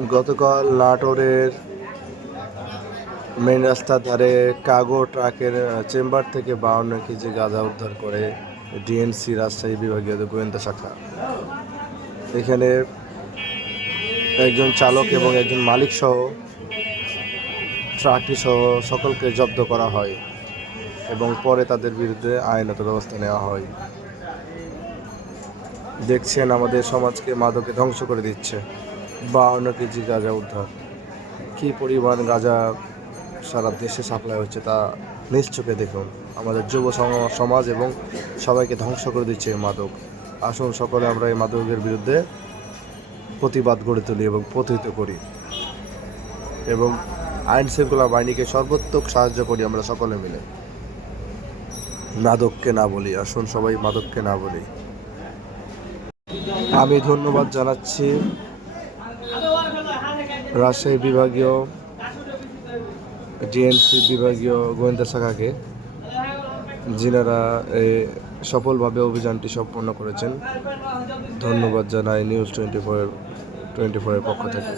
গতকাল নাটোরের মেন রাস্তার ধারে কাগো ট্রাকের চেম্বার থেকে বাউন্ন কেজি গাঁজা উদ্ধার করে ডিএনসি রাজশাহী বিভাগীয় গোয়েন্দা শাখা। এখানে একজন চালক এবং একজন মালিক সহ ট্রাকটি সহ সকলকে জব্দ করা হয় এবং পরে তাদের বিরুদ্ধে আইনত ব্যবস্থা নেওয়া হয়। দেখছেন, আমাদের সমাজকে মাদকে ধ্বংস করে দিচ্ছে। বাউন্ন কেজি গাঁজা উদ্ধার। কী পরিমাণ গাঁজা সারা দেশে সাপ্লাই হচ্ছে তা নিজ চোখে দেখুন। আমাদের যুব সম- সমাজ এবং সবাইকে ধ্বংস করে দিচ্ছে এই মাদক। আসুন সকলে আমরা এই মাদকের বিরুদ্ধে প্রতিবাদ গড়ে তুলি এবং প্রতিহিত করি। এবং আইন শৃঙ্খলা বাহিনীকে সর্বোত্তক সাহায্য করি আমরা সকলে মিলে। মাদককে না বলি, আসুন সবাই মাদককে না বলি। আমি ধন্যবাদ জানাচ্ছি রাজশাহী বিভাগীয় ডিএনসি বিভাগীয় গোয়েন্দা শাখাকে যিনারা সফলভাবে অভিযানটি সম্পন্ন করেছেন, ধন্যবাদ জানাই নিউজ টোয়েন্টি ফোর, টোয়েন্টি ফোরের পক্ষ থেকে।